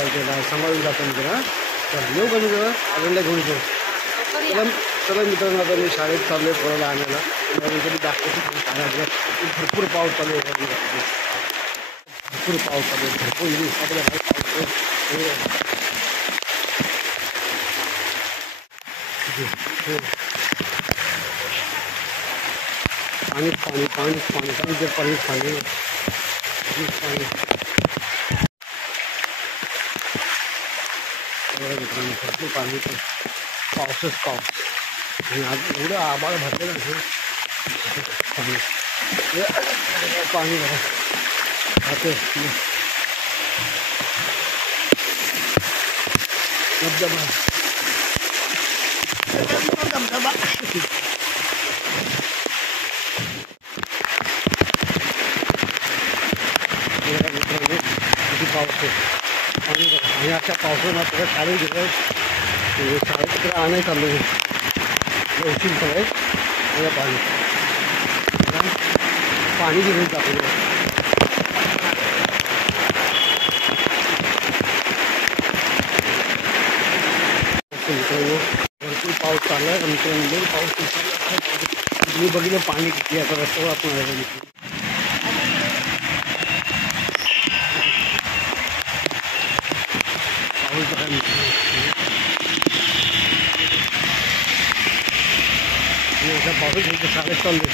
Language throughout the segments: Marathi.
जायचं सांभाळून जातो मित्र. चल येऊ का मित्र अजूनला घेऊन येतो. चला मित्रांनो आता मी शाळेत चालू आहे पोराला आणायला. कधी दाखवतो शाळेत भरपूर पाऊस चालू आहे. भरपूर पाऊस चालू आहे. भरपूर पाणी पाणी पाणी पाणी पाणी पाणी पाणी पाणी भरपूर पाणी पाऊसच पाऊस. आणि आज एवढं आभाळ भरलेलं पाणी पाणी राहते धबधबा धबधबा. किती पाऊस आहे आणि अशा पावसानं आपल्याला शाळेत गेलं. शाळेत तिकडे आणायला चाललो उशीर सगळे पाणी पाणी घेऊन टाकलं. भरपूर पाऊस चालला आहे. मित्रांनो पाऊस मी बघितलं पाणी किती आता रस्त्यावर आपण अशा पाऊस घ्यायचं शाळेत चाललो.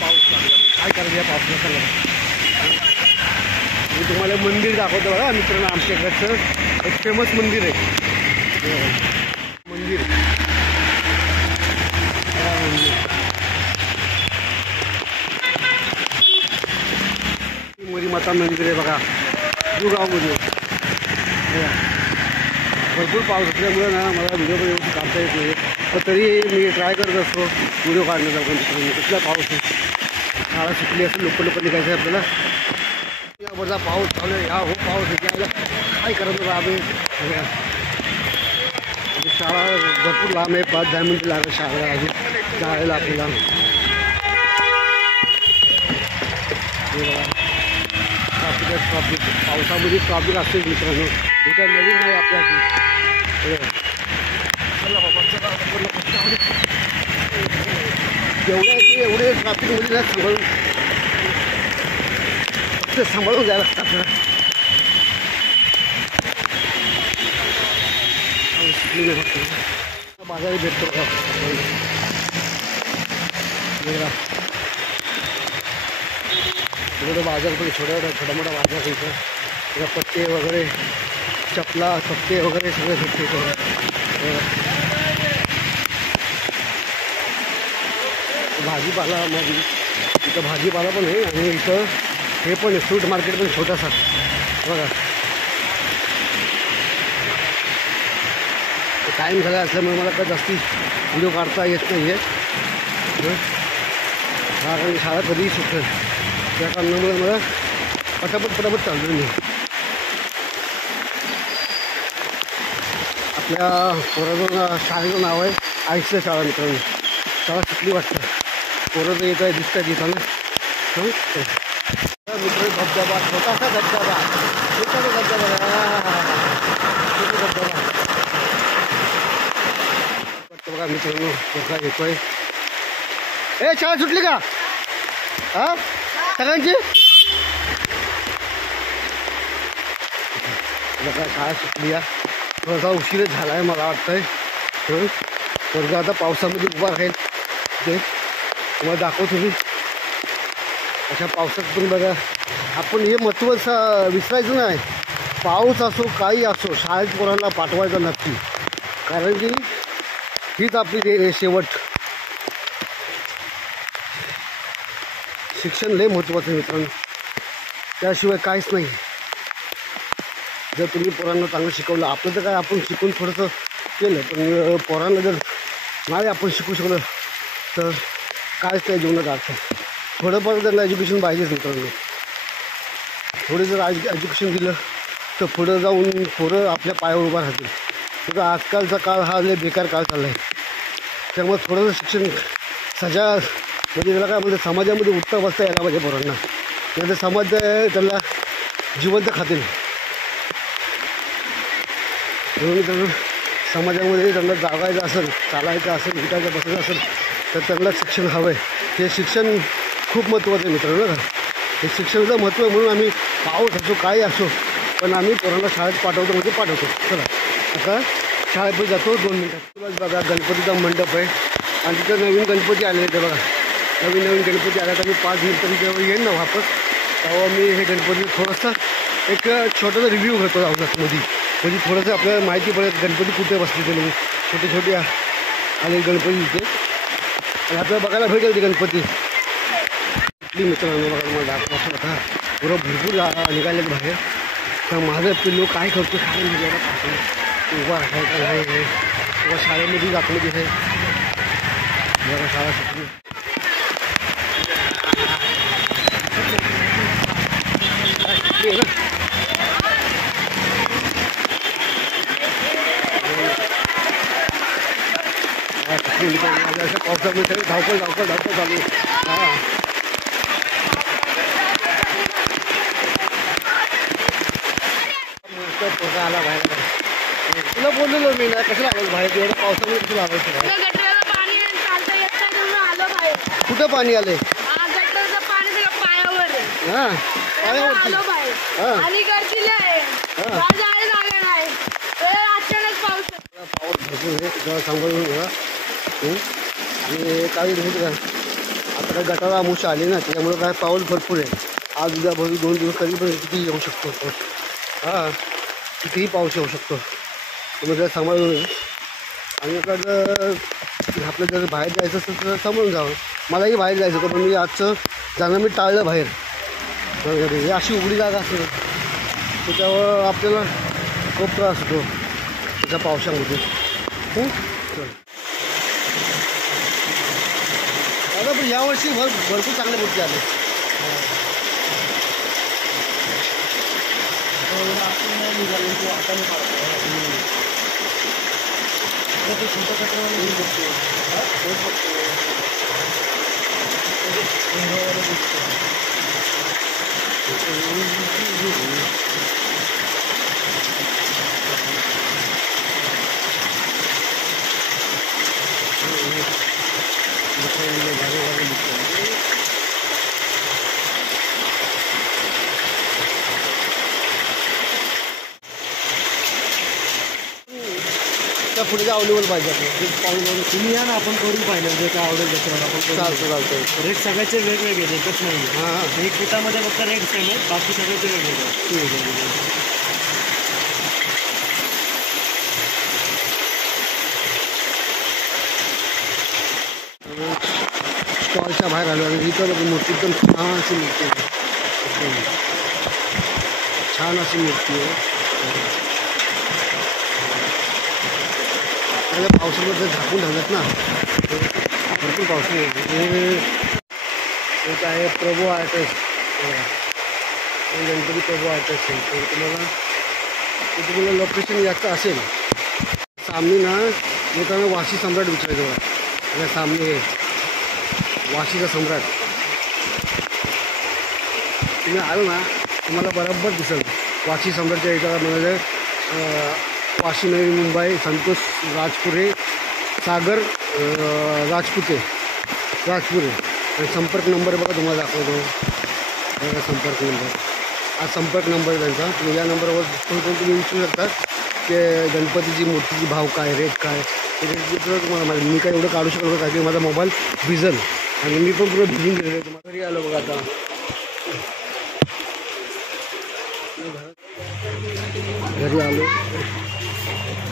पाऊस चालला काय करायचं या पावसाला. मी तुम्हाला मंदिर दाखवतो बघा मित्रांनो. आमच्या इकडचं एक फेमस मंदिर आहे. मंदिर मोरी माता मंदिर आहे बघा गुरगावमध्ये. भरपूर पाऊस असल्यामुळे ना मला व्हिडिओ पण व्यवस्थित काढता येत नाही. पण तरी मी ट्राय करत असतो व्हिडिओ काढण्याचा. पण कुठला पाऊस आहे. शाळा सुटली असं लोक निघायचं आहे आपल्याला. यावरचा पाऊस चालू आहे. हो पाऊस यायला काय करायचं आम्ही. शाळा भरपूर लांब आहे. 5-10 मिनिटं लागेल शाळेला अजून जायला आपल्याला. ट्रॉफिक पावसामध्ये ट्रॉफिक असते मित्रांनो. हे काय नवीन नाही आपल्यासाठी. एवढे ट्रॅफिकमध्ये ना सांभाळून जायला लागतं आपल्याला. बाजारी भेटतो का थोडं बाजार पण छोटा मोठा बाजार इथं. पत्ते वगैरे चपला पत्ते वगैरे सगळे भेटते. भाजीपाला मध्ये इथं भाजीपाला पण आहे आणि इथं हे पण आहे फ्रूट मार्केट पण छोटासा बघा. टाईम झाला असल्यामुळे मला काय जास्ती व्हिडिओ काढता येत नाही आहे. कारण शाळा कधीही सुटेल त्या कारणामुळे मला पटापट चालू नाही. आपल्या पोराचं शाळेचं नाव आहे आईचं शाळा मित्रांनो. शाळा सुटली वाटतं. पोरं तर येत आहे दिसतात इथं ना. मित्र धबधबा छोटासा धबधबा बघा मित्रांनो कसा येतोय. ए शाळा सुटली का हा सगळ्यांची. बघा शाळा सुटली आहे. थोडासा उशीरच झाला आहे मला वाटतंय. वर्ग आता पावसामध्ये उभा राहील ते तुम्हाला दाखवतो मी. अशा पावसात पण बघा आपण हे महत्त्वाचं विसरायचं नाही. पाऊस असो काही असो शाळेत पोरांना पाठवायचं नक्की. कारण की हीच आपली शेवट. शिक्षण लय महत्त्वाचं आहे मित्रांनो. त्याशिवाय काहीच नाही. जर तुम्ही पोरांना चांगलं शिकवलं आपलं तर काय आपण शिकून थोडंसं केलं पण पोरांना जर नाही आपण शिकू शकलो तर कायच त्या जीवनात अर्थ. थोडंफार त्यांना एज्युकेशन पाहिजेच मित्रांनो. थोडं जर एज्युकेशन दिलं तर पुढं जाऊन पोरं आपल्या पायावर उभा राहतील. तर आजकालचा काळ हा लय बेकार काळ चालला आहे. त्यामुळे थोडंसं शिक्षण सजा म्हणजे त्याला काय म्हणते समाजामध्ये उठता बसता यायला पाहिजे पोरांना, नाही तर समाज त्याला जिवंत खातील. म्हणून त्यांना समाजामध्ये त्यांना जागायचं असेल, चालायचं असेल, उठायचं बसायचं असेल तर त्यांना शिक्षण हवं आहे. हे शिक्षण खूप महत्त्वाचं आहे मित्रांनो. हे शिक्षणाचं महत्त्व आहे म्हणून आम्ही पाऊस असो काय असो पण आम्ही पोरांना शाळेत पाठवतो म्हणजे पाठवतो. चला आता शाळेमध्ये जातो 2 मिनटात. तुला बघा गणपतीचा मंडप आहे आणि तिथं नवीन गणपती आलेले ते बघा. नवीन गणपती आला तर मी 5 मिनिटांनी जेव्हा येईन ना वापस तेव्हा मी हे गणपती थोडंसं एक छोटासा रिव्ह्यू घेतो मध्ये, म्हणजे थोडंसं आपल्याला माहिती पडेल गणपती कुठे बसले ते लोक छोटे छोटे आले गणपती तिथे आणि आपल्याला बघायला भेटेल ते गणपती. इथली मित्रांनो बघा मला दाखवायचं होता पुरं भरपूर निघालेत बाहेर. तर माझं पिल्लू काय करतो काय निघायला पाहतो उभा आहे का नाही आहे किंवा शाळेमध्ये जातो आहे बघा शाळा सुटली. अशा पावसामध्ये धावपळ चालू. हां मस्त आला बाहेर. तुला बोललेलो मी ना कसं लागलं बाहेर एवढं पावसामध्ये कसं लावायचं. कुठं पाणी आलंय. हां पायावरती. पाऊस भरपूर आहे जरा सांभाळून घ्या. आणि काही माहिती का आता काय गटाला आमुष आली ना त्याच्यामुळे काय पाऊस भरपूर आहे. आज उद्या 2 दिवस कधी पण कितीही येऊ शकतो. हां कितीही पाऊस येऊ शकतो. तुम्ही जर सांभाळून आणि आता जर आपलं जर बाहेर जायचं असेल तर सांभाळून जावं. मलाही बाहेर जायचं होतं पण मी आजचं जाणं मी टाळलं बाहेर. हे अशी उघडी जागा असते त्याच्यावर आपल्याला खूप त्रास होतो त्याच्या पावसामध्ये. दादा पण यावर्षी भरपूर चांगल्या मूर्ती आले. त्या पुढे अवेलेबल पाहिजे पाहून तुम्ही या ना आपण करून पाहिलं जे काय आवडेल त्याच्यावर आपण चालतं. रेट सगळ्याचे वेगवेगळे एकच नाही. हां एक पिठामध्ये फक्त रेट सेम आहे बाकी सगळ्याचे वेगवेगळे. स्टॉलच्या बाहेर आलो आणि इथं मूर्ती एकदम छान अशी मूर्ती आहे. छान अशी मूर्ती आहे. आपल्याला पावसामध्ये झाकून राहतात ना भरपूर पाऊस आहे. एक आहे प्रभू आर्टिस्ट गणपती प्रभू आर्टिस्ट आहे. तुम्हाला लोकेशन याचं असेल सामने ना येताना वाशी सम्राट विचारायचं बघा. सामने हे वाशीचा सम्राट तुम्ही आलो ना तुम्हाला बरोबर दिसेल. वाशी सम्राटच्या एका म्हणजे वाशी नवी मुंबई संतोष राजपुरे सागर राजपुरे आणि संपर्क नंबर बघा तुम्हाला दाखवतो. बघा संपर्क नंबर हा संपर्क नंबर त्यांचा. तुम्ही या नंबरवर तुम्ही विचारू शकता की गणपतीची मूर्तीची भाव काय रेट काय तुम्हाला माहिती. मी काय एवढं काढू शकतो कारण की माझा मोबाईल भिजल आणि मी पण पुढे भिजून गेलेलो. तुम्हाला घरी आलो बघा आता. घरी आलो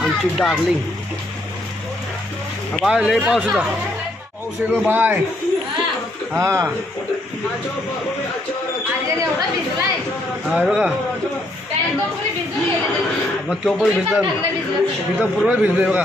आमची डार्लिंग. बाय लय पाऊस होता. पाऊस येतो बाय. हां हां बघा मग तो पण भिजला. तिथं पूर्ण भिजले बघा.